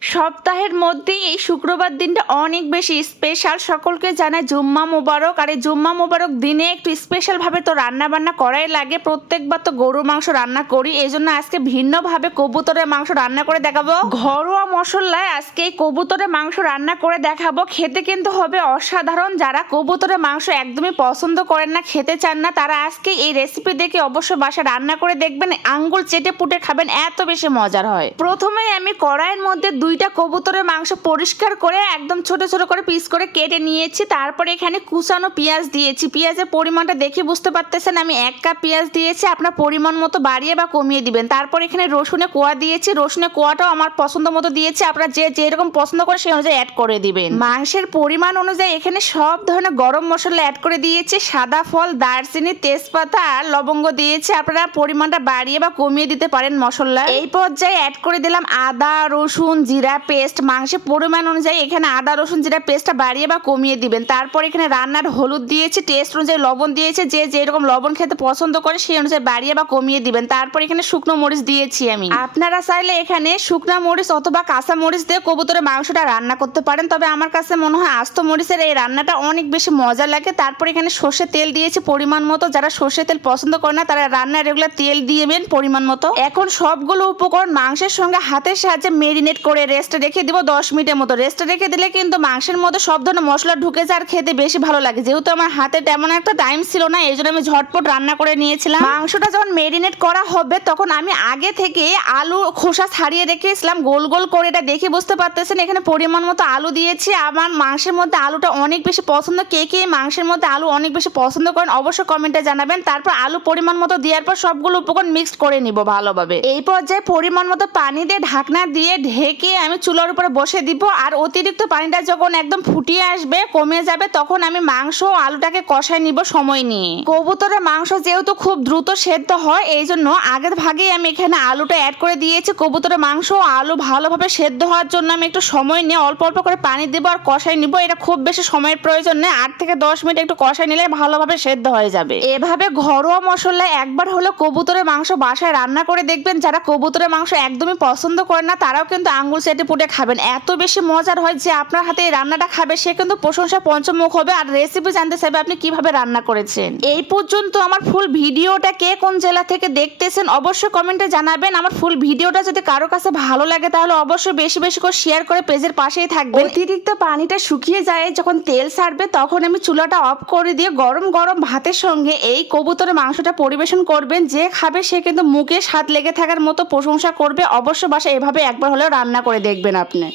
সপ্তাহের মধ্যে এই শুক্রবার দিনটা অনেক বেশি স্পেশাল। সকলকে জানাই জুম্মা মোবারক। আর এই জুম্মা মোবারক দিনে একটু স্পেশালভাবে তো রান্না বান্না করাই লাগে। প্রত্যেকবার তো গরুর মাংস রান্না করি, এই জন্য আজকে ভিন্নভাবে কবুতরের মাংস রান্না করে দেখাবো। ঘরোয়া মশলায় আজকে এই কবুতরের মাংস রান্না করে দেখাবো। খেতে কিন্তু হবে অসাধারণ। যারা কবুতরের মাংস একদমই পছন্দ করেন না, খেতে চান না, তারা আজকে এই রেসিপি দেখে অবশ্যই বাসায় রান্না করে দেখবেন। আঙ্গুল চেটে পুটে খাবেন, এত বেশি মজার হয়। প্রথমে আমি কড়াইয়ের মধ্যে দুইটা কবুতরের মাংস পরিষ্কার করে একদম ছোট ছোট করে পিস করে কেটে নিয়েছি। তারপরে এখানে কুচানো পেঁয়াজ দিয়েছি। পেঁয়াজের পরিমাণটা দেখে বুঝতে পারতেছেন আমি 1 কাপ পেঁয়াজ দিয়েছি। আপনার পরিমাণ মতো বাড়িয়ে বা কমিয়ে দিবেন। তারপর এখানে রসুনের কোয়া দিয়েছি। রসুনের কোয়াটাও আমার পছন্দ মতো দিয়েছি। আপনারা যে যেরকম পছন্দ করে সেই অনুযায়ী অ্যাড করে দিবেন। মাংসের পরিমাণ অনুযায়ী এখানে সব ধরনের গরম মশলা অ্যাড করে দিয়েছি। সাদা ফল, দারচিনি, তেজপাতা আর লবঙ্গ দিয়েছি। আপনারা পরিমাণটা বাড়িয়ে বা কমিয়ে দিতে পারেন মশলা। এই পর্যায়ে অ্যাড করে দিলাম আদা, রসুন, জিরা পেস্ট। মাংসের পরিমাণ অনুযায়ী এখানে আদা, রসুন, জিরা পেস্টটা বাড়িয়ে বা কমিয়ে দিবেন। তারপর এখানে রান্নার হলুদ দিয়েছি, টেস্ট অনুযায়ী লবণ দিয়েছি। যে যেরকম লবণ খেতে পছন্দ করে সেই অনুযায়ী বাড়িয়ে বা কমিয়ে দিবেন। তারপর এখানে শুকনো মরিচ দিয়েছি আমি। আপনারা চাইলে এখানে শুকনো মরিচ অথবা কাঁচা মরিচ দিয়ে কবুতরের মাংসটা রান্না করতে পারেন, তবে আমার কাছে মনে হয় আস্ত মরিচের এই রান্নাটা অনেক বেশি মজা লাগে। তারপর এখানে সর্ষের তেল দিয়েছি পরিমাণ মতো। যারা সর্ষের তেল পছন্দ করে না তারা রান্নার রেগুলার তেল দিবেন পরিমাণ মতো। এখন সবগুলো উপকরণ মাংসের সঙ্গে হাতের সাহায্যে মেরিনেট করে রেস্টে রেখে দিব 10 মিনিটের মতো। রেস্টে রেখে দিলে কিন্তু মাংসের মধ্যে সব ধরনের মশলা ঢুকে যায় আর খেতে বেশি ভালো লাগে। যেহেতু আমার হাতে তেমন একটা টাইম ছিল না, এই জন্য আমি ঝটপট রান্না করে নিয়েছিলাম। মাংসটা যখন মেরিনেট করা হবে তখন আমি আগে থেকে আলু খোসা ছাড়িয়ে রেখেছিলাম গোল গোল করে। এটা দেখে বুঝতে পারতেছেন এখানে পরিমাণ মতো আলু দিয়েছি। আমার মাংসের মধ্যে আলুটা অনেক বেশি পছন্দ। কে কে মাংসের মধ্যে আলু অনেক বেশি পছন্দ করেন অবশ্যই কমেন্টে জানাবেন। তারপর আলু পরিমাণ মতো দেওয়ার পর সবগুলো উপকরণ মিক্সড করে নিব ভালোভাবে। এই পর্যায়ে পরিমাণ মতো পানি দিয়ে ঢাকনা দিয়ে ঢেকে আমি চুলার উপরে বসে দিব। আর অতিরিক্ত পানিটা যখন একদম ফুটিয়ে আসবে, কমে যাবে, তখন আমি মাংস ও আলুটাকে কষায় নিব সময় নিয়ে। কবুতরের মাংস যেহেতু খুব দ্রুত সেদ্ধ হয়, এই জন্য আগের ভাগেই আমি এখানে আলুটা অ্যাড করে দিয়েছি। কবুতরের মাংস ও আলু ভালোভাবে সেদ্ধ হওয়ার জন্য আমি একটু সময় নিয়ে অল্প অল্প করে পানি দিব আর কষাই নিব। এটা খুব বেশি সময়ের প্রয়োজন নেই, 8 থেকে 10 মিনিট একটু কষাই নিলে ভালোভাবে সেদ্ধ হয়ে যাবে। এভাবে ঘরোয়া মশলায় একবার হলো কবুতরের মাংস বাসায় রান্না করে দেখবেন। যারা কবুতরের মাংস একদমই পছন্দ করে না তারাও কিন্তু আঙ্গুল চেটে পুটে খাবেন, এত বেশি মজার হয়। যে আপনার হাতে এই রান্নাটা খাবে সে কিন্তু প্রশংসা পঞ্চমুখ হবে আর রেসিপি জানতে চাইবে আপনি কিভাবে রান্না করেছেন। এই পর্যন্ত আমার ফুল ভিডিওটা কে কোন জেলা থেকে দেখতেছেন অবশ্যই কমেন্টে জানাবেন। আমার ফুল ভিডিওটা যদি কারো কাছে ভালো লাগে তাহলে অবশ্যই বেশি বেশি করে শেয়ার করে পেজের পাশেই থাকবেন। অতিরিক্ত পানিটা শুকিয়ে যায়, যখন তেল ছাড়বে তখন আমি চুলাটা অফ করে দিয়ে গরম গরম ভাতের সঙ্গে এই কবুতরের মাংসটা পরিবেশন করবেন। যে খাবে সে কিন্তু মুখে স্বাদ লেগে থাকার মতো প্রশংসা করবে। অবশ্য বাসায় এভাবে একবার হলেও রান্না করে দেখবেন আপনি।